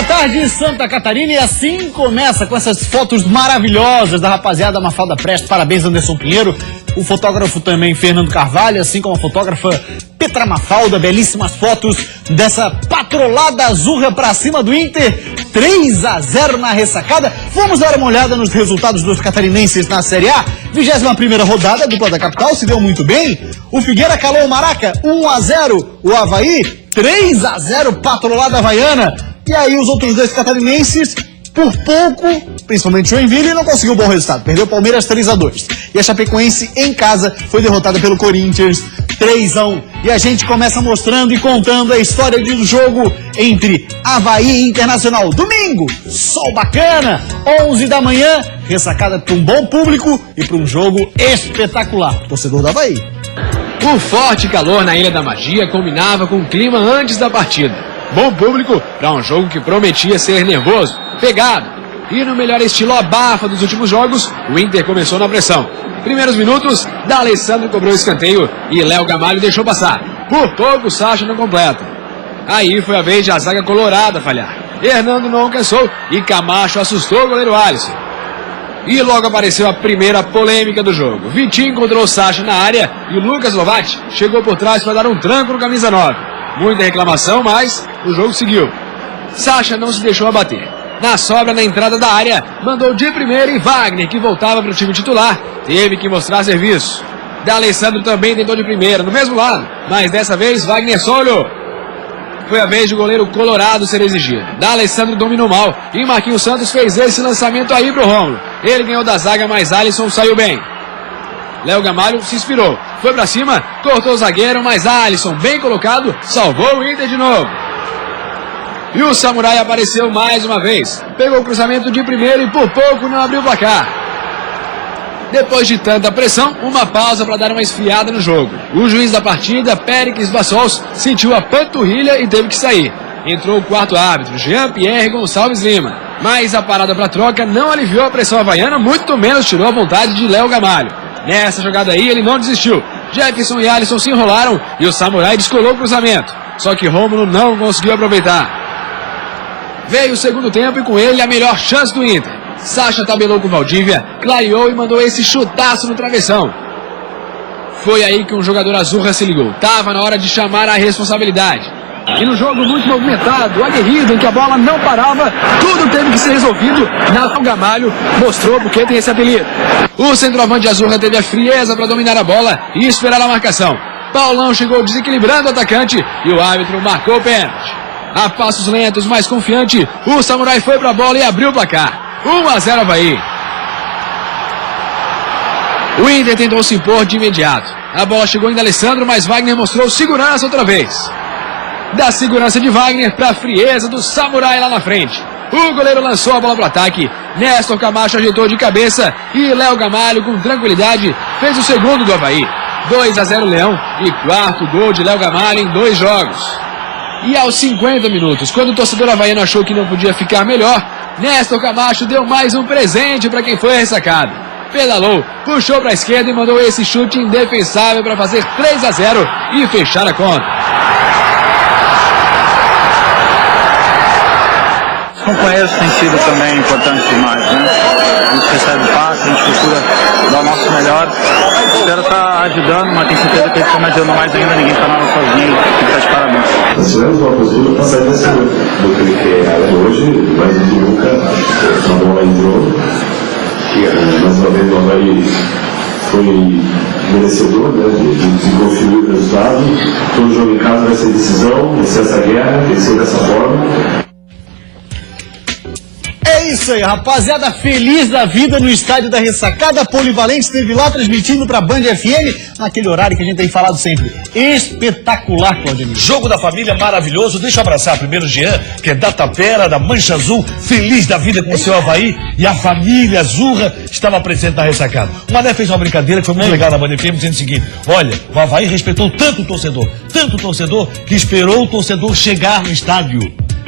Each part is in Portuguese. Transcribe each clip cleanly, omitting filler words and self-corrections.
Boa tarde, Santa Catarina, e assim começa com essas fotos maravilhosas da rapaziada Mafalda Prestes. Parabéns, Anderson Pinheiro, o fotógrafo também Fernando Carvalho, assim como a fotógrafa Petra Mafalda. Belíssimas fotos dessa patrolada azurra pra cima do Inter, 3-0 na ressacada. Vamos dar uma olhada nos resultados dos catarinenses na Série A. 21ª rodada, a dupla da capital se deu muito bem. O Figueira calou o Maraca, 1-0. O Avaí, 3-0, patrolada havaiana. E aí os outros dois catarinenses, por pouco, principalmente o Joinville, não conseguiu um bom resultado. Perdeu o Palmeiras 3-2. E a Chapecoense, em casa, foi derrotada pelo Corinthians 3-1. E a gente começa mostrando e contando a história do jogo entre Avaí e Internacional. Domingo, sol bacana, 11 da manhã, ressacada para um bom público e para um jogo espetacular. Torcedor do Avaí. O forte calor na Ilha da Magia combinava com o clima antes da partida. Bom público para um jogo que prometia ser nervoso, pegado. E no melhor estilo abafa dos últimos jogos, o Inter começou na pressão. Primeiros minutos, D'Alessandro cobrou escanteio e Léo Gamalho deixou passar. Por pouco, o Sacha não completa. Aí foi a vez de a zaga colorada falhar. Hernando não alcançou e Camacho assustou o goleiro Alisson. E logo apareceu a primeira polêmica do jogo. Vitinho encontrou o Sacha na área e o Lucas Lovatti chegou por trás para dar um tranco no camisa 9. Muita reclamação, mas o jogo seguiu. Sacha não se deixou abater. Na sobra, na entrada da área, mandou de primeira e Wagner, que voltava para o time titular, teve que mostrar serviço. D'Alessandro também tentou de primeira, no mesmo lado, mas dessa vez Wagner só olhou. Foi a vez do goleiro colorado ser exigido. D'Alessandro dominou mal e Marquinhos Santos fez esse lançamento aí pro Rômulo. Ele ganhou da zaga, mas Alisson saiu bem. Léo Gamalho se inspirou, foi pra cima, cortou o zagueiro, mas Alisson, bem colocado, salvou o Inter de novo. E o Samurai apareceu mais uma vez, pegou o cruzamento de primeiro e por pouco não abriu o placar. Depois de tanta pressão, uma pausa para dar uma esfriada no jogo. O juiz da partida, Péricles Bassols, sentiu a panturrilha e teve que sair. Entrou o quarto árbitro, Jean-Pierre Gonçalves Lima. Mas a parada para troca não aliviou a pressão havaiana, muito menos tirou a vontade de Léo Gamalho. Nessa jogada aí, ele não desistiu. Jefferson e Alisson se enrolaram e o Samurai descolou o cruzamento. Só que Rômulo não conseguiu aproveitar. Veio o segundo tempo e com ele a melhor chance do Inter. Sacha tabelou com Valdívia, clareou e mandou esse chutaço no travessão. Foi aí que um jogador azurra se ligou. Tava na hora de chamar a responsabilidade. E no jogo muito movimentado, aguerrido, em que a bola não parava, tudo teve que ser resolvido. Léo Gamalho mostrou porque tem esse apelido. O centroavante azurra teve a frieza para dominar a bola e esperar a marcação. Paulão chegou desequilibrando o atacante e o árbitro marcou o pênalti. A passos lentos, mais confiante, o Samurai foi para a bola e abriu o placar. 1-0 Avaí. O Inter tentou se impor de imediato. A bola chegou em D'Alessandro, mas Wagner mostrou segurança outra vez. Da segurança de Wagner para a frieza do Samurai lá na frente. O goleiro lançou a bola para o ataque. Néstor Camacho ajeitou de cabeça e Léo Gamalho, com tranquilidade, fez o segundo do Avaí. 2-0 Leão e quarto gol de Léo Gamalho em 2 jogos. E aos 50 minutos, quando o torcedor havaiano achou que não podia ficar melhor, Néstor Camacho deu mais um presente para quem foi ressacado. Pedalou, puxou para a esquerda e mandou esse chute indefensável para fazer 3-0 e fechar a conta. Os companheiros têm sido também importantes demais, né? A gente recebe passe, a gente procura dar o nosso melhor. Espero estar ajudando, mas tenho certeza que eles estão me ajudando mais ainda, ninguém está nada sozinho, tem que estar de parabéns. Nós tivemos uma postura para sair desse do que ele quer hoje, mas o Luca, uma bola entrou, que mais uma vez o Avaí foi merecedor, né, de conferir o resultado. Todo jogo em casa vai ser decisão, vai ser essa guerra, tem que ser dessa forma. É isso aí, rapaziada, feliz da vida no estádio da Ressacada. Polivalente esteve lá transmitindo pra Band FM, naquele horário que a gente tem falado sempre. Espetacular, Claudinei. Jogo da família maravilhoso. Deixa eu abraçar primeiro o Jean, que é da Tapera, da Mancha Azul, feliz da vida com o seu Avaí, e a família Azurra estava presente na Ressacada. O Mané fez uma brincadeira que foi muito legal na Band FM, dizendo o seguinte: olha, o Avaí respeitou tanto o torcedor, que esperou o torcedor chegar no estádio.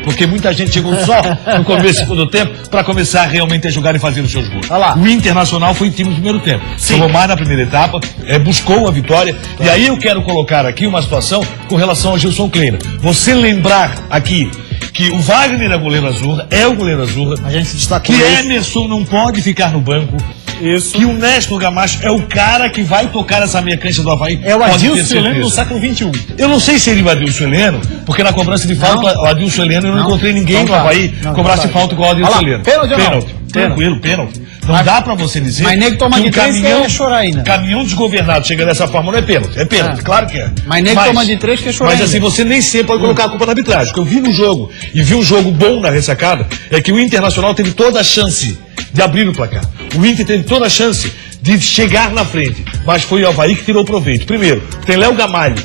Porque muita gente chegou só no começo do segundo tempo para começar realmente a jogar e fazer os seus gols. O Internacional foi time no primeiro tempo. Jogou mais na primeira etapa, buscou a vitória. E aí eu quero colocar aqui uma situação com relação ao Gilson Kleina. Você lembrar aqui que o Wagner é goleiro Azurra, é o goleiro Azurra, A gente destacou que isso. Emerson não pode ficar no banco, Isso. que o Néstor Gamacho é o cara que vai tocar essa meia cancha do Avaí. É o pode ter Adilson Heleno do certeza. século XXI. Eu não sei se ele vai Adilson Heleno, porque na cobrança de falta, o Adilson Heleno, eu não encontrei ninguém no Avaí cobrasse falta igual o Adilson Heleno. Pênalti ou não? Tranquilo, pênalti. Não dá pra você dizer. Mas nego toma que de três, quer chorar ainda. Caminhão desgovernado chega dessa forma, não é pênalti. É pênalti, claro que é. Mas nego toma de três, quer chorar Mas ainda. assim, você nem sempre pode colocar a culpa na arbitragem. O que eu vi no jogo, e vi um jogo bom na ressacada, é que o Internacional teve toda a chance de abrir o placar. O Inter teve toda a chance de chegar na frente, mas foi o Avaí que tirou proveito. Primeiro, tem Léo Gamalho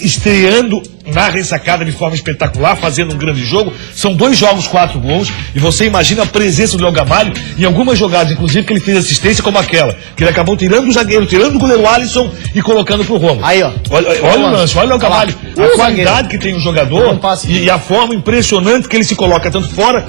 estreando na ressacada de forma espetacular, fazendo um grande jogo. São 2 jogos, 4 gols, e você imagina a presença do Léo Gamalho em algumas jogadas, inclusive que ele fez assistência como aquela, que ele acabou tirando o zagueiro, tirando o goleiro Alisson e colocando pro Romo. Aí, ó. Olha o lance, olha o Léo Gamalho, a qualidade que tem o jogador e a forma impressionante que ele se coloca, tanto fora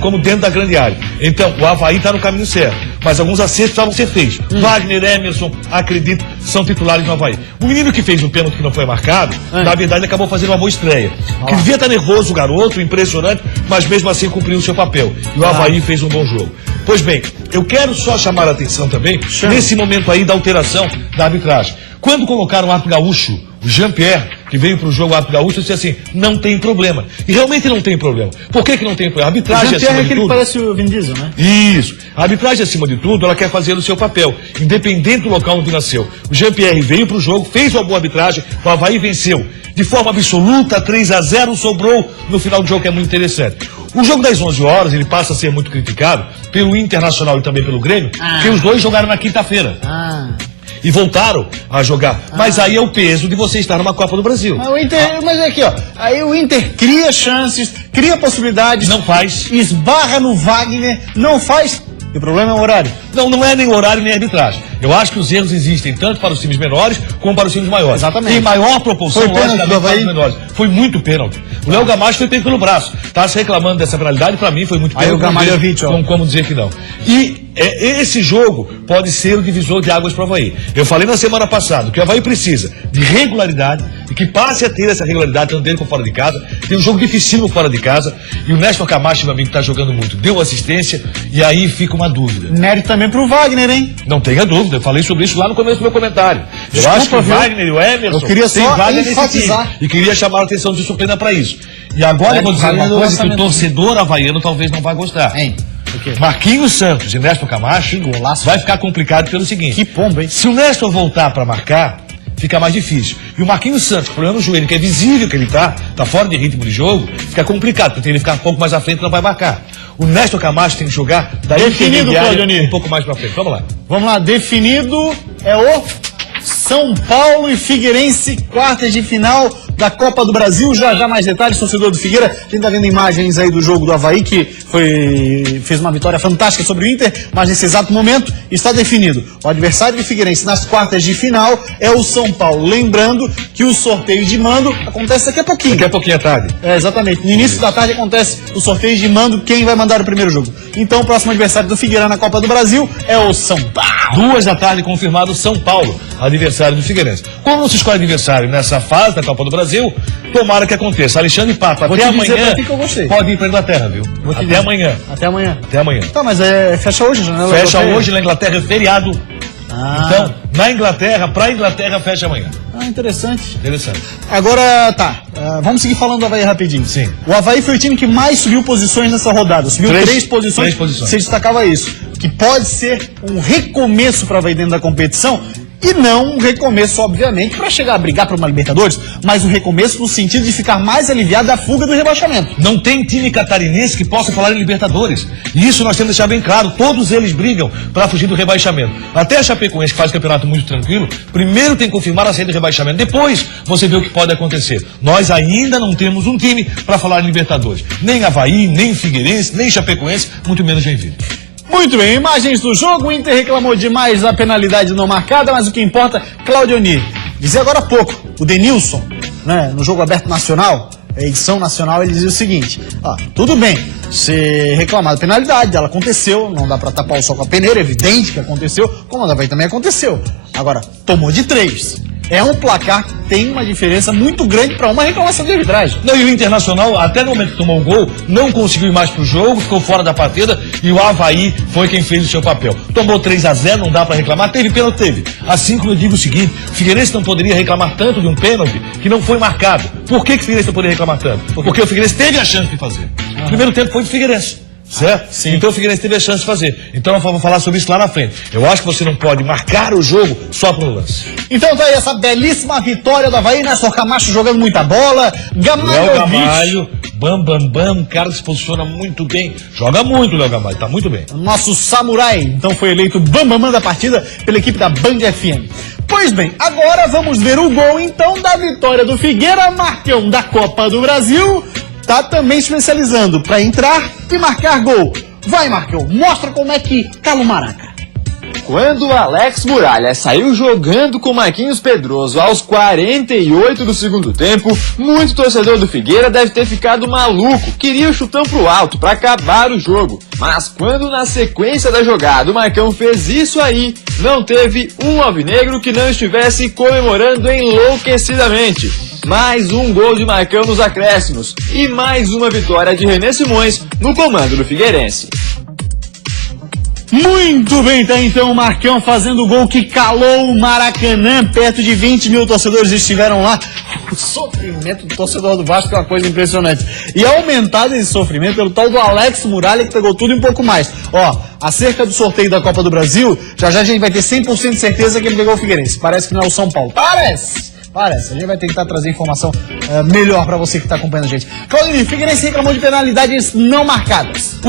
como dentro da grande área. Então, o Avaí está no caminho certo, mas alguns acertos precisavam ser feitos. Wagner, Emerson, acredito, são titulares do Avaí. O menino que fez o pênalti que não foi marcado, na verdade acabou fazendo uma boa estreia. Que devia estar nervoso o garoto, impressionante, mas mesmo assim cumpriu o seu papel. E o Avaí fez um bom jogo. Pois bem, eu quero só chamar a atenção também, nesse momento aí da alteração da arbitragem. Quando colocaram o árbitro gaúcho, o Jean-Pierre, que veio para o jogo árbitro gaúcho, eu disse assim, não tem problema. E realmente não tem problema. Por que não tem problema? A arbitragem, acima Jean-Pierre é de aquele que tudo... parece o Vin Diesel, né? Isso. A arbitragem, acima de tudo, ela quer fazer o seu papel, independente do local onde nasceu. O Jean-Pierre veio para o jogo, fez uma boa arbitragem, o Avaí venceu. De forma absoluta, 3-0, sobrou no final do jogo, que é muito interessante. O jogo das 11 horas, ele passa a ser muito criticado pelo Internacional e também pelo Grêmio, porque os dois jogaram na quinta-feira. E voltaram a jogar. Mas aí é o peso de você estar numa Copa do Brasil. Mas o Inter, mas é aqui, ó. Aí o Inter cria chances, cria possibilidades. Não faz. Esbarra no Wagner, não faz. E o problema é o horário. Não é nem horário nem arbitragem. Eu acho que os erros existem tanto para os times menores como para os times maiores. Exatamente. Em maior proporção, Foi pênalti logicamente, do para Avaí? os menores. Foi muito pênalti. O Léo Gamacho foi pego pelo braço. Tá se reclamando dessa penalidade, para mim foi muito Aí pênalti. o Gamalhovic, ó. Não como dizer que não. E esse jogo pode ser o divisor de águas para o Avaí. Eu falei na semana passada que o Avaí precisa de regularidade e que passe a ter essa regularidade tanto dentro como fora de casa. Tem um jogo dificílimo fora de casa e o Néstor Camacho, meu amigo, está jogando muito. Deu assistência e aí fica uma dúvida. Mérito também pro Wagner, hein? Não tenha dúvida, eu falei sobre isso lá no começo do meu comentário. Eu Desculpa, acho que o viu? Wagner e o Emerson Eu queria têm só vaga nesse enfatizar. time. E queria chamar a atenção de Suplena para isso. E agora eu vou dizer Wagner uma do coisa que o orçamento. torcedor havaiano talvez não vai gostar. Hein? O quê? Marquinhos Santos e Néstor Camacho, golaço. vai ficar complicado pelo seguinte. Que pomba, hein? Se o Néstor voltar para marcar, fica mais difícil. E o Marquinhos Santos, com problema no joelho, que é visível que ele tá fora de ritmo de jogo, fica complicado, porque ele ficar um pouco mais à frente não vai marcar. O Néstor Camacho tem que jogar da Definido, intermediária Claudionir. um pouco mais para frente. Vamos lá. Vamos lá, definido é o São Paulo e Figueirense, quartas de final da Copa do Brasil. Já mais detalhes, torcedor do Figueira. A gente tá vendo imagens aí do jogo do Avaí, que fez uma vitória fantástica sobre o Inter, mas nesse exato momento está definido. O adversário do Figueirense nas quartas de final é o São Paulo. Lembrando que o sorteio de mando acontece daqui a pouquinho. Daqui a pouquinho à tarde. É, exatamente. No início da tarde acontece o sorteio de mando, quem vai mandar o primeiro jogo. Então o próximo adversário do Figueira na Copa do Brasil é o São Paulo. 2 da tarde confirmado São Paulo, adversário do Figueirense. Como não se escolhe adversário nessa fase da Copa do Brasil, tomara que aconteça. Alexandre Pato, Vou até te dizer amanhã pra ti que eu gostei. pode ir para a Inglaterra, viu? Até amanhã. Até amanhã. Até amanhã. Tá, mas fecha hoje a janela Fecha europeia? hoje na Inglaterra, é feriado. Então, na Inglaterra, para a Inglaterra, fecha amanhã. Interessante. Interessante. Agora, tá. Vamos seguir falando do Avaí rapidinho. Sim. O Avaí foi o time que mais subiu posições nessa rodada. Subiu três posições. 3 posições. Você destacava isso. Que pode ser um recomeço para o Avaí dentro da competição. E não um recomeço, obviamente, para chegar a brigar por uma Libertadores, mas um recomeço no sentido de ficar mais aliviado da fuga do rebaixamento. Não tem time catarinense que possa falar em Libertadores. E isso nós temos que deixar bem claro. Todos eles brigam para fugir do rebaixamento. Até a Chapecoense, que faz o campeonato muito tranquilo, primeiro tem que confirmar a saída do rebaixamento. Depois você vê o que pode acontecer. Nós ainda não temos um time para falar em Libertadores. Nem Avaí, nem Figueirense, nem Chapecoense, muito menos Joinville. Muito bem, imagens do jogo. O Inter reclamou demais da penalidade não marcada, mas o que importa, Claudionir. Dizia agora há pouco, o Denilson, né, no jogo aberto nacional, edição nacional, ele dizia o seguinte: tudo bem, se reclamar da penalidade, ela aconteceu, não dá pra tapar o sol com a peneira, evidente que aconteceu, como a da Avaí também aconteceu. Agora, tomou de 3. é um placar que tem uma diferença muito grande para uma reclamação de arbitragem. Não, e o Internacional, até no momento que tomou o gol, não conseguiu ir mais pro jogo, ficou fora da partida e o Avaí foi quem fez o seu papel. Tomou 3-0, não dá para reclamar, teve pênalti, teve. Assim como eu digo o seguinte, o Figueirense não poderia reclamar tanto de um pênalti que não foi marcado. Por que o Figueirense não poderia reclamar tanto? Porque o Figueirense teve a chance de fazer. O primeiro tempo foi do Figueirense. Certo? Sim. Então o Figueirense teve a chance de fazer. Então eu vou falar sobre isso lá na frente. Eu acho que você não pode marcar o jogo só por um lance. Então tá aí essa belíssima vitória do Avaí, Néstor Camacho jogando muita bola, Léo Gamalho, Bam, cara que se posiciona muito bem. Joga muito o Léo Gamalho, tá muito bem. nosso samurai, então foi eleito Bambam da partida pela equipe da Band FM. Pois bem, agora vamos ver o gol então da vitória do Figueira, Marcão da Copa do Brasil. Tá também especializando para entrar e marcar gol. Vai, Marcão, mostra como é que cala o maraca. Quando o Alex Muralha saiu jogando com Marquinhos Pedroso aos 48 do segundo tempo, muito torcedor do Figueira deve ter ficado maluco, queria o chutão pro alto para acabar o jogo. Mas quando na sequência da jogada o Marcão fez isso aí, não teve um alvinegro que não estivesse comemorando enlouquecidamente. Mais um gol de Marcão nos acréscimos e mais uma vitória de René Simões no comando do Figueirense. Muito bem, tá então o Marcão fazendo o gol que calou o Maracanã. Perto de 20 mil torcedores estiveram lá. O sofrimento do torcedor do Vasco é uma coisa impressionante. E aumentado esse sofrimento pelo tal do Alex Muralha, que pegou tudo e um pouco mais. Ó, acerca do sorteio da Copa do Brasil, já a gente vai ter 100% de certeza que ele pegou o Figueirense. Parece que não é o São Paulo. Parece. A gente vai tentar trazer informação melhor pra você que tá acompanhando a gente. Claudinei, Figueirense reclamou de penalidades não marcadas.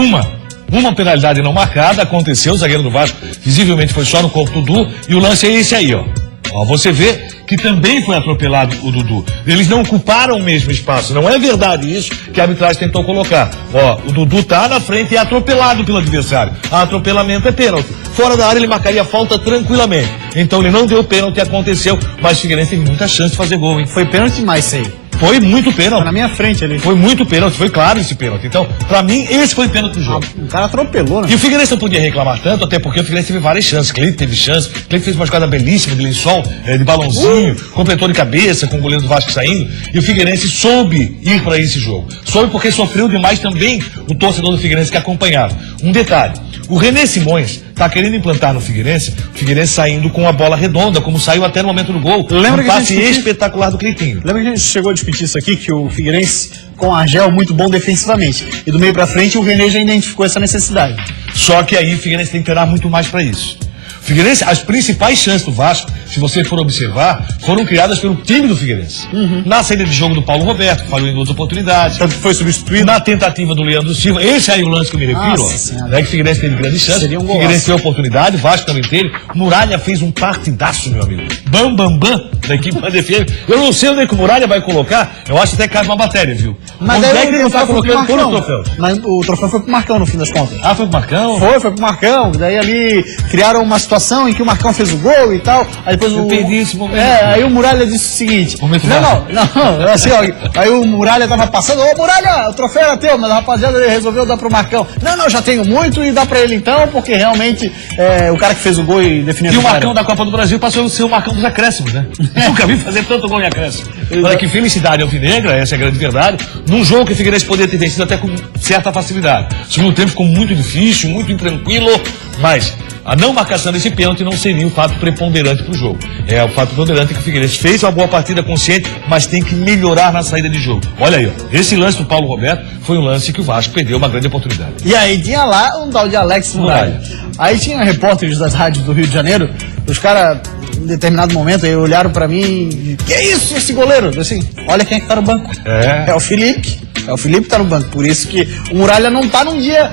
Uma penalidade não marcada aconteceu, o zagueiro do Vasco visivelmente foi só no corpo do Dudu, e o lance é esse aí, ó. Ó, você vê que também foi atropelado o Dudu. Eles não ocuparam o mesmo espaço. Não é verdade isso que a arbitragem tentou colocar. Ó, o Dudu tá na frente e é atropelado pelo adversário. Atropelamento é pênalti. Fora da área ele marcaria falta tranquilamente. Então ele não deu pênalti, aconteceu, mas o Figueirense teve muita chance de fazer gol, hein? Foi pênalti demais isso aí. Foi muito pênalti. Tá na minha frente ali. Foi muito pênalti, foi claro esse pênalti. Então, pra mim, esse foi pênalti do jogo. O cara atropelou, né? E o Figueirense não podia reclamar tanto, até porque o Figueirense teve várias chances. Cleito teve chance, Cleito fez uma jogada belíssima de lençol, de balãozinho, completou de cabeça com o goleiro do Vasco saindo. E o Figueirense soube ir pra esse jogo. Soube porque sofreu demais também o torcedor do Figueirense que acompanhava. Um detalhe, o René Simões tá querendo implantar no Figueirense, o Figueirense saindo com a bola redonda, como saiu até no momento do gol. Lembra um que a passe gente espetacular do Cleitinho. Lembra que a gente chegou a discutir isso aqui, que o Figueirense com Argel muito bom defensivamente. E do meio pra frente o René já identificou essa necessidade. Só que aí o Figueirense tem que treinar muito mais pra isso. Figueirense, as principais chances do Vasco, se você for observar, foram criadas pelo time do Figueirense. Na saída de jogo do Paulo Roberto, falhou em duas oportunidades. Tanto que foi substituído. Na tentativa do Leandro Silva, esse aí é o lance que eu me refiro, ó. Né, que o Figueirense teve grande chance, Seria um o golaço. Figueirense teve oportunidade, o Vasco também teve. Muralha fez um partidaço, meu amigo. Bam, da equipe Band FM. Eu não sei onde é que o Muralha vai colocar, eu acho que até cabe uma matéria, viu? Mas onde aí é que ele não tá foi pro colocando todo o Marcão. troféu? Mas o troféu foi pro Marcão no fim das contas. Ah, foi pro Marcão? Foi pro Marcão. Daí ali criaram uma situação em que o Marcão fez o gol e tal. Aí depois Eu perdi esse momento. aí o Muralha disse o seguinte. Momento Não, assim, ó. Aí o Muralha tava passando, ô Muralha, o troféu era teu, mas a rapaziada ele resolveu dar pro Marcão. Não, já tenho muito e dá pra ele então, porque realmente o cara que fez o gol e definiu a E o vitória. Marcão da Copa do Brasil passou a ser o Marcão dos acréscimos, né? Nunca vi fazer tanto gol em acréscimo. Olha que felicidade alvinegra, essa é a grande verdade. Num jogo que o Figueirense poderia ter vencido até com certa facilidade. O segundo tempo ficou muito difícil, muito intranquilo, mas a não marcação desse pênalti não seria o fato preponderante para o jogo. É o fato preponderante que o Figueirense fez uma boa partida consciente, mas tem que melhorar na saída de jogo. Olha aí, ó, esse lance do Paulo Roberto foi um lance que o Vasco perdeu uma grande oportunidade. E aí tinha lá um tal de Alex Muralha. Aí tinha repórteres das rádios do Rio de Janeiro, os caras, em determinado momento, aí olharam pra mim e, que é isso, esse goleiro? Eu assim, olha quem é que tá no banco. É o Felipe. É o Felipe que tá no banco. Por isso que o Muralha não tá num dia,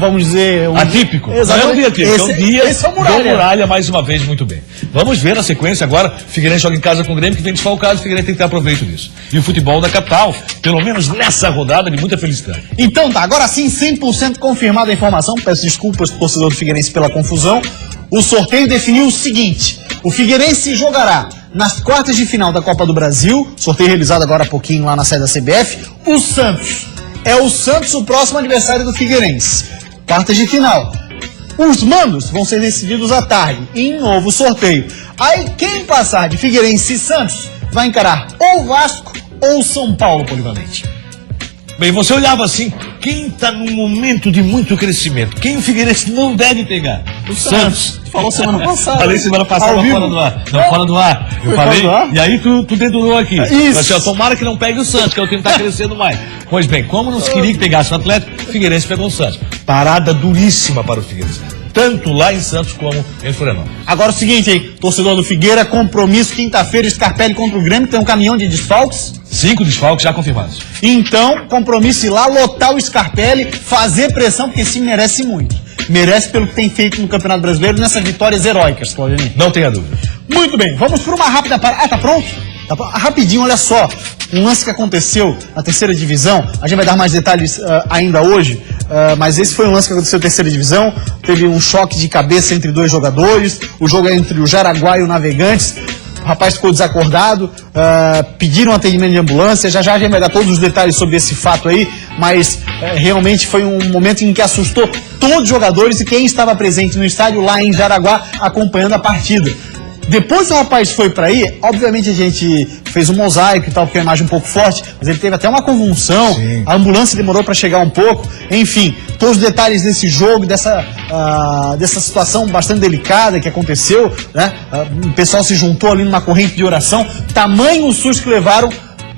vamos dizer... Atípico. Exatamente. Não é um dia atípico, é um dia esse é o Muralha. do Muralha mais uma vez muito bem. Vamos ver na sequência agora. Figueirense joga em casa com o Grêmio, que vem desfalcado. O Figueirense tem que ter aproveito disso. E o futebol da capital, pelo menos nessa rodada, de muita felicidade. Então tá, agora sim, 100% confirmada a informação. Peço desculpas pro torcedor do Figueirense pela confusão. O sorteio definiu o seguinte: o Figueirense jogará nas quartas de final da Copa do Brasil, sorteio realizado agora há pouquinho lá na sede da CBF, o Santos. É o Santos o próximo adversário do Figueirense. Quartas de final. Os mandos vão ser decididos à tarde, em novo sorteio. Aí quem passar de Figueirense e Santos vai encarar ou Vasco ou São Paulo, Polivalente. Bem, você olhava assim, quem está num momento de muito crescimento? Quem o Figueirense não deve pegar? O Santos. Falou semana passada. Falei semana passada fora do ar. Não, fora do ar. Eu falei, do ar? e aí tu dedurou aqui. Isso. Assim, ó, tomara que não pegue o Santos, que é o time que está crescendo mais. Pois bem, como não se queria que pegasse o Atlético, o Figueirense pegou o Santos. Parada duríssima para o Figueirense. Tanto lá em Santos como em Florianópolis. Agora o seguinte, hein? Torcedor do Figueira, compromisso quinta-feira, Scarpelli contra o Grêmio, tem um caminhão de desfalques. 5 desfalques já confirmados. Então, compromisso ir lá, lotar o Scarpelli, fazer pressão, porque esse time merece muito. Merece pelo que tem feito no Campeonato Brasileiro nessas vitórias heróicas, Claudinei. Não tenha dúvida. Muito bem, vamos para uma rápida parada. Ah, tá pronto? Rapidinho, olha só. Um lance que aconteceu na terceira divisão. A gente vai dar mais detalhes ainda hoje. Mas esse foi um lance que aconteceu na terceira divisão. Teve um choque de cabeça entre dois jogadores. O jogo é entre o Jaraguá e o Navegantes. O rapaz ficou desacordado, pediram atendimento de ambulância. Já a gente vai dar todos os detalhes sobre esse fato aí, mas realmente foi um momento em que assustou todos os jogadores e quem estava presente no estádio lá em Jaraguá acompanhando a partida. Depois que o rapaz foi para aí, obviamente a gente fez um mosaico e tal, porque é a imagem um pouco forte, mas ele teve até uma convulsão, sim. A ambulância demorou para chegar um pouco, enfim, todos os detalhes desse jogo, dessa situação bastante delicada que aconteceu, né? O pessoal se juntou ali numa corrente de oração, tamanho o susto que levaram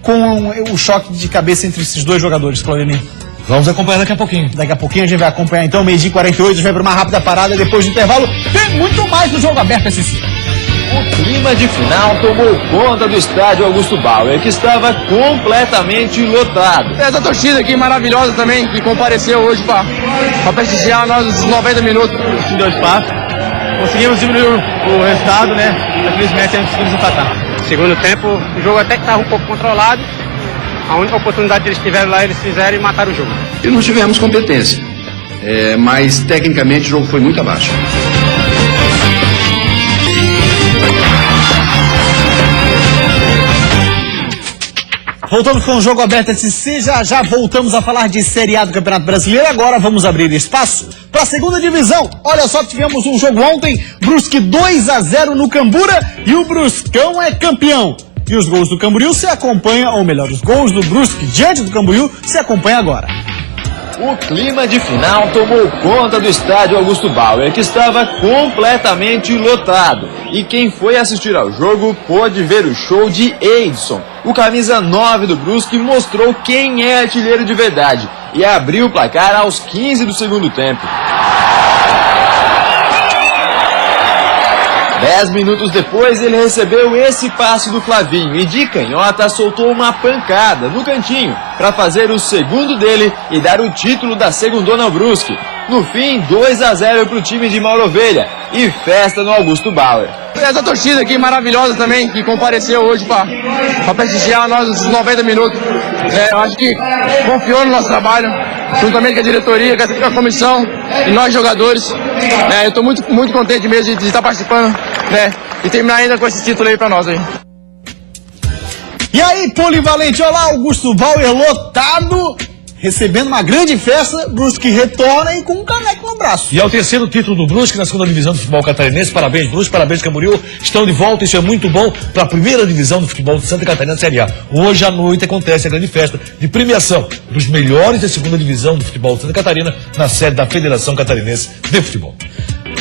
com o choque de cabeça entre esses dois jogadores, Claudinei. Vamos acompanhar daqui a pouquinho. Daqui a pouquinho a gente vai acompanhar então, 12h48, a gente vai para uma rápida parada, depois do intervalo tem muito mais do Jogo Aberto SC. O clima de final tomou conta do estádio Augusto Bauer, que estava completamente lotado. Essa torcida aqui maravilhosa também, que compareceu hoje para prestigiar nós os 90 minutos. Em 2 passos, conseguimos diminuir o resultado, né? Infelizmente, conseguimos empatar. Segundo tempo, o jogo até que estava um pouco controlado. A única oportunidade que eles tiveram lá, eles fizeram e mataram o jogo. E não tivemos competência, mas tecnicamente o jogo foi muito abaixo. Voltamos com o Jogo Aberto SC, já voltamos a falar de Série A do Campeonato Brasileiro. Agora vamos abrir espaço para a segunda divisão. Olha só que tivemos um jogo ontem, Brusque 2-0 no Cambura e o Bruscão é campeão. E os gols do Camboriú se acompanham, ou melhor, os gols do Brusque diante do Camboriú se acompanham agora. O clima de final tomou conta do estádio Augusto Bauer, que estava completamente lotado. E quem foi assistir ao jogo pôde ver o show de Edson. O camisa 9 do Brusque mostrou quem é artilheiro de verdade e abriu o placar aos 15 do segundo tempo. 10 minutos depois, ele recebeu esse passe do Flavinho e de canhota soltou uma pancada no cantinho para fazer o segundo dele e dar o título da segundona ao Brusque. No fim, 2-0 para o time de Mauro Ovelha e festa no Augusto Bauer. Essa torcida aqui maravilhosa também, que compareceu hoje para prestigiar nós os 90 minutos. Eu acho que confiou no nosso trabalho, juntamente com a diretoria, com a comissão e nós jogadores. Eu estou muito contente mesmo de estar participando, e terminar ainda com esse título aí para nós aí. E aí, Polivalente, olha lá, Augusto Bauer lotado, recebendo uma grande festa, Brusque retorna e com um caneco no braço. E é o terceiro título do Brusque na segunda divisão do futebol catarinense. Parabéns, Brusque, parabéns, Camboriú. Estão de volta, isso é muito bom para a primeira divisão do futebol de Santa Catarina Série A. Hoje à noite acontece a grande festa de premiação dos melhores da segunda divisão do futebol de Santa Catarina na sede da Federação Catarinense de Futebol.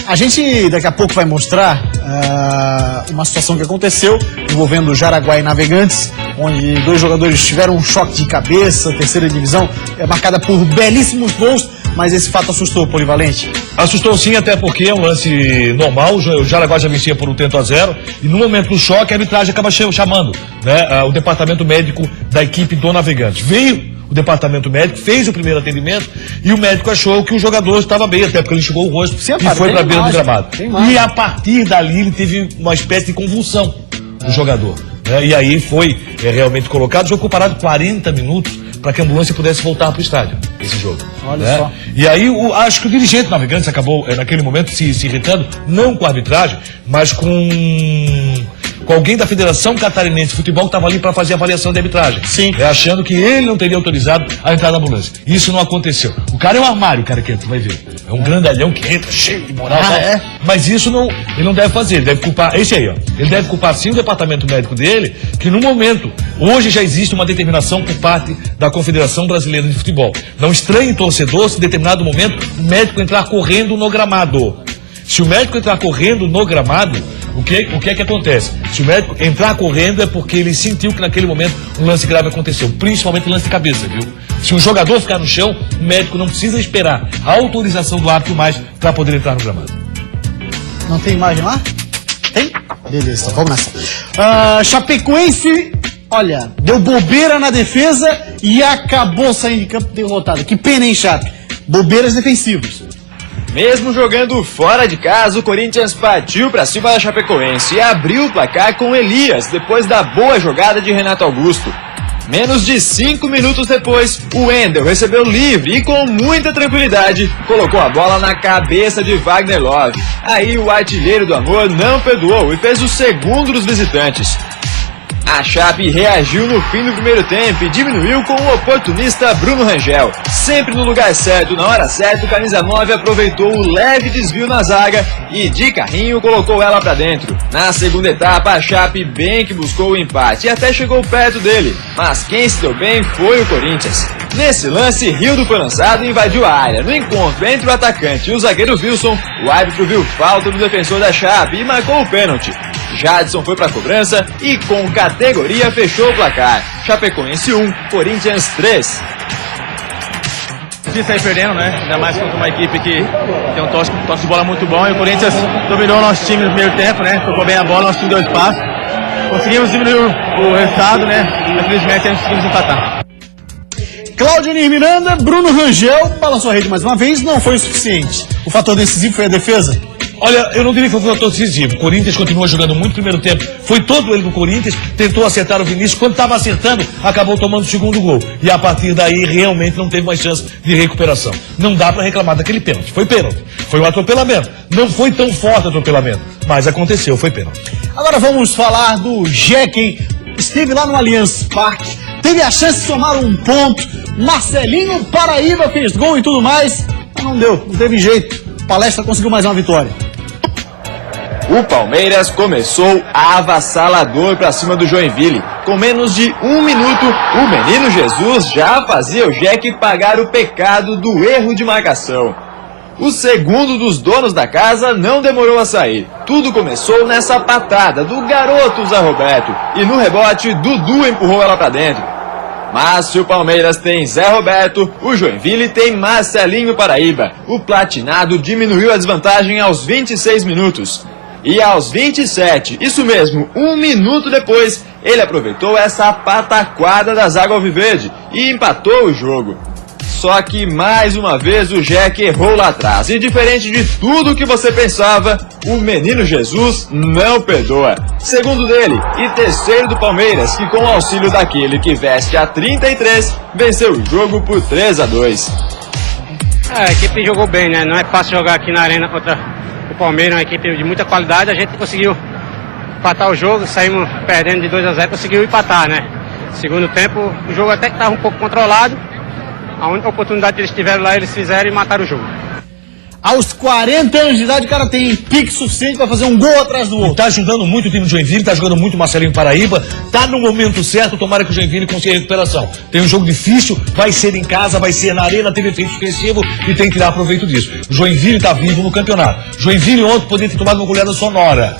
A gente daqui a pouco vai mostrar uma situação que aconteceu envolvendo Jaraguá e Navegantes, onde dois jogadores tiveram um choque de cabeça. A terceira divisão é marcada por belíssimos gols, mas esse fato assustou o Polivalente. Assustou sim, até porque é um lance normal. O Jaraguá já vencia por 1-0 e no momento do choque a arbitragem acaba chamando, né, o departamento médico da equipe do Navegantes. Veio o departamento médico, fez o primeiro atendimento e o médico achou que o jogador estava bem, até porque ele enxugou o rosto e foi para a beira do gramado. E a partir dali ele teve uma espécie de convulsão, o jogador. Né? E aí foi realmente colocado, o jogo ficou parado 40 minutos para que a ambulância pudesse voltar para o estádio, esse jogo. Olha só. E aí acho que o dirigente Navegantes acabou naquele momento se irritando, não com a arbitragem, mas com alguém da Federação Catarinense de Futebol que estava ali para fazer a avaliação de arbitragem. Sim. Achando que ele não teria autorizado a entrar na ambulância. Isso não aconteceu. O cara é um armário, cara, que tu vai ver. É um grandalhão que entra cheio de moral. Ah, tal. é? Mas isso não, ele não deve fazer. Ele deve culpar. Esse aí, ó. Ele deve culpar sim o departamento médico dele, que no momento, hoje já existe uma determinação por parte da Confederação Brasileira de Futebol. Não estranhe torcedor se em determinado momento o médico entrar correndo no gramado. Se o médico entrar correndo no gramado, o que é que acontece? Se o médico entrar correndo é porque ele sentiu que naquele momento um lance grave aconteceu, principalmente lance de cabeça, viu? Se um jogador ficar no chão, o médico não precisa esperar a autorização do árbitro mais para poder entrar no gramado. Não tem imagem lá? Tem? Beleza, vamos nessa. Chapecoense, olha, deu bobeira na defesa e acabou saindo de campo derrotado. Que pena, hein, Chape? Bobeiras defensivas. Mesmo jogando fora de casa, o Corinthians partiu para cima da Chapecoense e abriu o placar com Elias, depois da boa jogada de Renato Augusto. Menos de 5 minutos depois, o Wendel recebeu livre e com muita tranquilidade colocou a bola na cabeça de Wagner Love. Aí o artilheiro do amor não perdoou e fez o segundo dos visitantes. A Chape reagiu no fim do primeiro tempo e diminuiu com o oportunista Bruno Rangel. Sempre no lugar certo, na hora certa, o camisa 9 aproveitou o leve desvio na zaga e de carrinho colocou ela pra dentro. Na segunda etapa, a Chape bem que buscou o empate e até chegou perto dele, mas quem se deu bem foi o Corinthians. Nesse lance, Rildo foi lançado e invadiu a área. No encontro entre o atacante e o zagueiro Wilson, o árbitro viu falta do defensor da Chape e marcou o pênalti. Jadson foi para a cobrança e com categoria fechou o placar. Chapecoense 1, Corinthians 3. Difícil sair perdendo, né? Ainda mais contra uma equipe que tem um toque de bola muito bom. E o Corinthians dominou o nosso time no primeiro tempo, né? Tocou bem a bola, nosso time deu espaço. Conseguimos diminuir o resultado, né? Infelizmente, não conseguimos empatar. Claudionir Miranda, Bruno Rangel balançou a rede mais uma vez, não foi o suficiente. O fator decisivo foi a defesa? Olha, eu não diria que foi um fator decisivo. O Corinthians continua jogando muito no primeiro tempo. Foi todo ele do Corinthians, tentou acertar o Vinícius. Quando estava acertando, acabou tomando o segundo gol. E a partir daí, realmente não teve mais chance de recuperação. Não dá para reclamar daquele pênalti. Foi pênalti. Foi um atropelamento. Não foi tão forte o atropelamento, mas aconteceu, foi pênalti. Agora vamos falar do Jequem. Esteve lá no Allianz Parque, teve a chance de somar um ponto. Marcelinho Paraíba fez gol e tudo mais, mas não deu, não teve jeito. Palestra conseguiu mais uma vitória. O Palmeiras começou avassalador para cima do Joinville. Com menos de 1 minuto, o menino Jesus já fazia o Jeque pagar o pecado do erro de marcação. O segundo dos donos da casa não demorou a sair. Tudo começou nessa patada do garoto Zé Roberto. E no rebote, Dudu empurrou ela para dentro. Mas se o Palmeiras tem Zé Roberto, o Joinville tem Marcelinho Paraíba. O platinado diminuiu a desvantagem aos 26 minutos. E aos 27, isso mesmo, 1 minuto depois, ele aproveitou essa pataquada da zaga alviverde e empatou o jogo. Só que mais uma vez o Jeque errou lá atrás. E diferente de tudo que você pensava, o menino Jesus não perdoa. Segundo dele e terceiro do Palmeiras, que com o auxílio daquele que veste a 33, venceu o jogo por 3-2. A equipe jogou bem, né? Não é fácil jogar aqui na arena contra o Palmeiras, uma equipe de muita qualidade. A gente conseguiu empatar o jogo, saímos perdendo de 2-0, conseguiu empatar, né? Segundo tempo, o jogo até que estava um pouco controlado. A única oportunidade que eles tiveram lá, eles fizeram e mataram o jogo. Aos 40 anos de idade, o cara tem pique suficiente para fazer um gol atrás do outro. Tá ajudando muito o time do Joinville, tá jogando muito o Marcelinho Paraíba, tá no momento certo, tomara que o Joinville consiga recuperação. Tem um jogo difícil, vai ser em casa, vai ser na arena, teve efeito ofensivo e tem que dar proveito disso. O Joinville tá vivo no campeonato. Joinville ontem poderia ter tomado uma goleada sonora,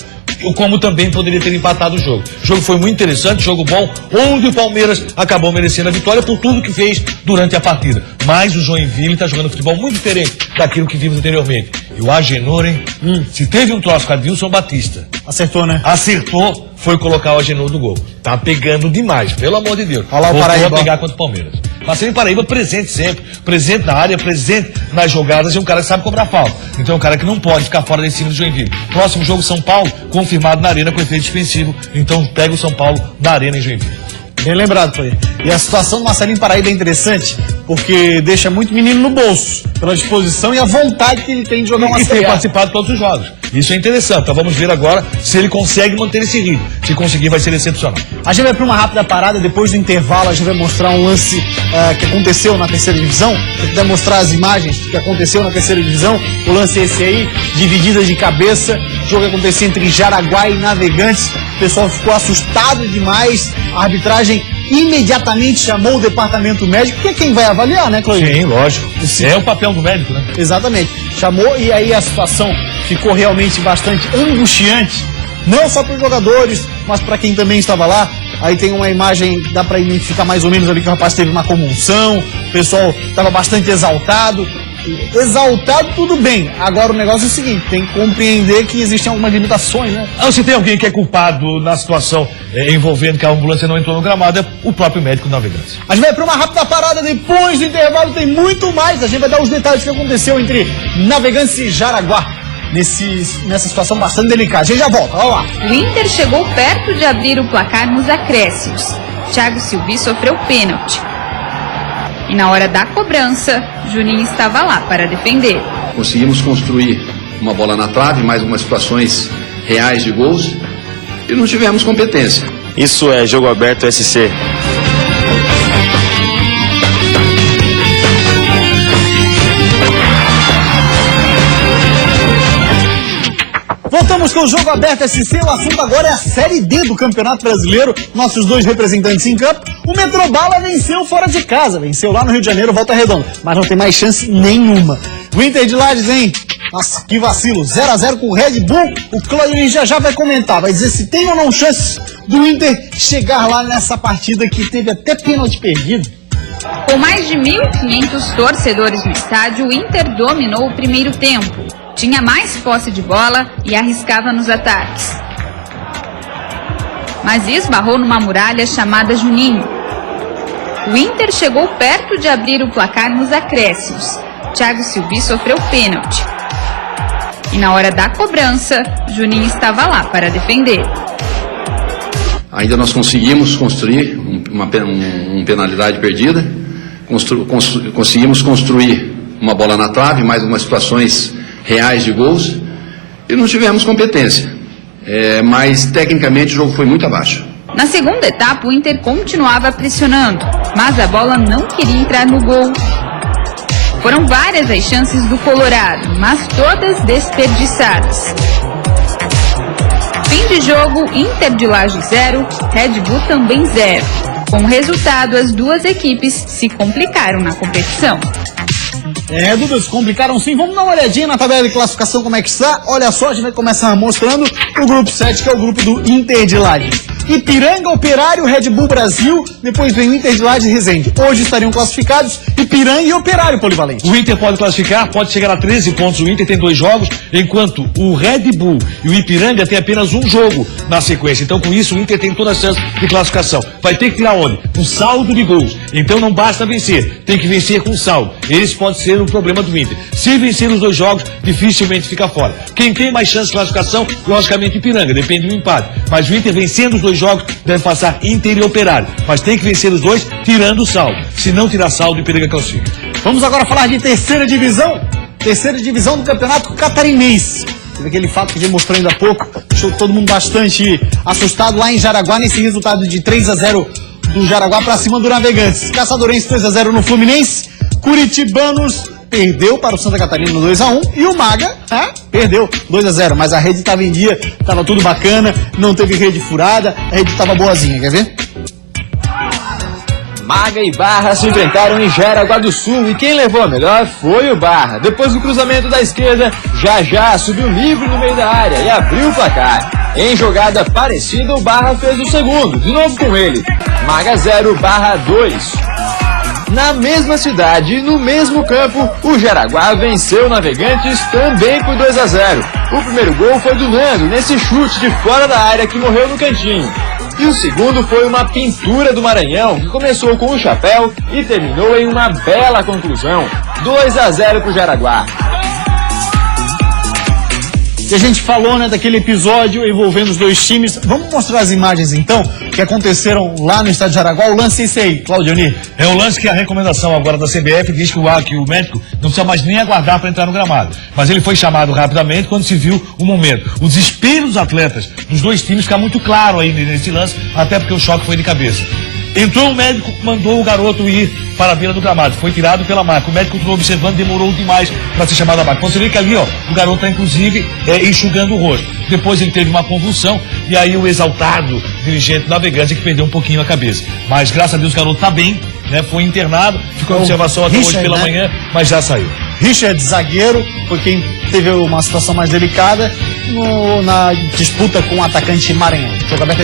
como também poderia ter empatado o jogo. O jogo foi muito interessante, jogo bom, onde o Palmeiras acabou merecendo a vitória por tudo que fez durante a partida. Mas o Joinville está jogando futebol muito diferente daquilo que vimos anteriormente. E o Agenor, hein? Se teve um troço com a Wilson Batista. Acertou, né? Acertou, foi colocar o Agenor no gol. Tá pegando demais, pelo amor de Deus. Olha lá o Voltou Paraíba. a pegar contra o Palmeiras. Marcelinho Paraíba presente sempre, presente na área, presente nas jogadas, e um cara que sabe cobrar falta. Então é um cara que não pode ficar fora desse time do Joinville. Próximo jogo, São Paulo, confirmado na arena com efeito defensivo. Então pega o São Paulo na arena em Joinville. Bem lembrado, foi. E a situação do Marcelinho Paraíba é interessante, porque deixa muito menino no bolso, pela disposição e a vontade que ele tem de jogar uma E Série tem A. participado de todos os jogos. Isso é interessante. Então vamos ver agora se ele consegue manter esse ritmo. Se conseguir, vai ser excepcional. A gente vai para uma rápida parada, depois do intervalo a gente vai mostrar um lance que aconteceu na terceira divisão. Se eu puder mostrar as imagens que aconteceu na terceira divisão, o lance é esse aí, dividida de cabeça, o jogo aconteceu entre Jaraguá e Navegantes, o pessoal ficou assustado demais, a arbitragem imediatamente chamou o departamento médico, que é quem vai avaliar, né, Cláudio? Sim, lógico. É o papel do médico, né? Exatamente. Chamou e aí a situação ficou realmente bastante angustiante, não só para os jogadores, mas para quem também estava lá. Aí tem uma imagem, dá para identificar mais ou menos ali que o rapaz teve uma comoção, o pessoal estava bastante exaltado. Exaltado, tudo bem. Agora o negócio é o seguinte, tem que compreender que existem algumas limitações, né? Se tem alguém que é culpado na situação envolvendo que a ambulância não entrou no gramado, é o próprio médico Navegante. A gente vai para uma rápida parada, depois do intervalo tem muito mais. A gente vai dar os detalhes que aconteceu entre Navegantes e Jaraguá nessa situação bastante delicada. A gente já volta, olha lá. O Inter chegou perto de abrir o placar nos acréscimos. Thiago Silvi sofreu pênalti. E na hora da cobrança, Juninho estava lá para defender. Conseguimos construir uma bola na trave, mais algumas situações reais de gols, e não tivemos competência. Isso é jogo aberto SC. Voltamos com o Jogo Aberto SC, o assunto agora é a Série D do Campeonato Brasileiro, nossos dois representantes em campo. O Metrobala venceu fora de casa, venceu lá no Rio de Janeiro, Volta Redonda, mas não tem mais chance nenhuma. O Inter de Lages, hein? Nossa, que vacilo, 0-0 com o Red Bull, o Claudio já vai comentar, vai dizer se tem ou não chance do Inter chegar lá nessa partida que teve até pênalti perdido. Com mais de 1.500 torcedores no estádio, o Inter dominou o primeiro tempo. Tinha mais posse de bola e arriscava nos ataques. Mas esbarrou numa muralha chamada Juninho. O Inter chegou perto de abrir o placar nos acréscimos. Thiago Silvi sofreu pênalti. E na hora da cobrança, Juninho estava lá para defender. Ainda nós conseguimos construir uma penalidade perdida, conseguimos construir uma bola na trave, mais algumas situações reais de gols, e não tivemos competência. Mas tecnicamente o jogo foi muito abaixo. Na segunda etapa, o Inter continuava pressionando, mas a bola não queria entrar no gol. Foram várias as chances do Colorado, mas todas desperdiçadas. Fim de jogo, Inter de Lages 0, Red Bull também 0. Com o resultado, as duas equipes se complicaram na competição. Dudas, complicaram sim. Vamos dar uma olhadinha na tabela de classificação, como é que está. Olha só, a gente vai começar mostrando o grupo 7, que é o grupo do Inter de Lages. Ipiranga, Operário, Red Bull Brasil, depois vem o Inter de Lages e Resende. Hoje estariam classificados Ipiranga e Operário Polivalente. O Inter pode classificar, pode chegar a 13 pontos. O Inter tem 2 jogos, enquanto o Red Bull e o Ipiranga tem apenas um jogo na sequência. Então, com isso, o Inter tem toda a chance de classificação. Vai ter que tirar onde? Um saldo de gols. Então, não basta vencer, tem que vencer com saldo. Esse pode ser o problema do Inter. Se vencer os 2 jogos, dificilmente fica fora. Quem tem mais chance de classificação, logicamente, Ipiranga, depende do empate. Mas o Inter vencendo os 2 jogos, deve passar Inter e Operário. Mas tem que vencer os 2, tirando o saldo. Se não tirar saldo, o Ipiranga classifica. Vamos agora falar de terceira divisão. Terceira divisão do Campeonato Catarinense. Teve aquele fato que a gente mostrou ainda há pouco. Deixou todo mundo bastante assustado lá em Jaraguá, nesse resultado de 3-0 do Jaraguá para cima do Navegantes. Caçadorense 2-0 no Fluminense. Curitibanos perdeu para o Santa Catarina no 2-1 e o Maga perdeu 2-0, mas a rede estava em dia, estava tudo bacana, não teve rede furada, a rede estava boazinha, quer ver? Maga e Barra se enfrentaram em Jaraguá do Sul e quem levou a melhor foi o Barra. Depois do cruzamento da esquerda, já subiu livre no meio da área e abriu o placar. Em jogada parecida, o Barra fez o segundo, de novo com ele. Maga 0, Barra 2. Na mesma cidade, no mesmo campo, o Jaraguá venceu o Navegantes também por 2-0. O primeiro gol foi do Nando, nesse chute de fora da área que morreu no cantinho. E o segundo foi uma pintura do Maranhão, que começou com um chapéu e terminou em uma bela conclusão. 2-0 para o Jaraguá. E a gente falou, né, daquele episódio envolvendo os dois times. Vamos mostrar as imagens, então, que aconteceram lá no estádio de Jaraguá. O lance é esse aí, Claudioni. É o lance que a recomendação agora da CBF diz que o médico não precisa mais nem aguardar para entrar no gramado. Mas ele foi chamado rapidamente quando se viu o momento. O desespero dos atletas dos dois times fica muito claro aí nesse lance, até porque o choque foi de cabeça. Entrou o médico, mandou o garoto ir para a beira do gramado. Foi tirado pela maca. O médico continuou observando, demorou demais para ser chamado a maca. Então você vê que ali, ó, o garoto está inclusive enxugando o rosto. Depois ele teve uma convulsão e aí o exaltado dirigente navegante que perdeu um pouquinho a cabeça. Mas graças a Deus o garoto está bem, né? Foi internado, ficou em observação até hoje pela manhã, mas já saiu. Richard, zagueiro, foi quem teve uma situação mais delicada na disputa com o atacante Maranhão. Jogo aberto.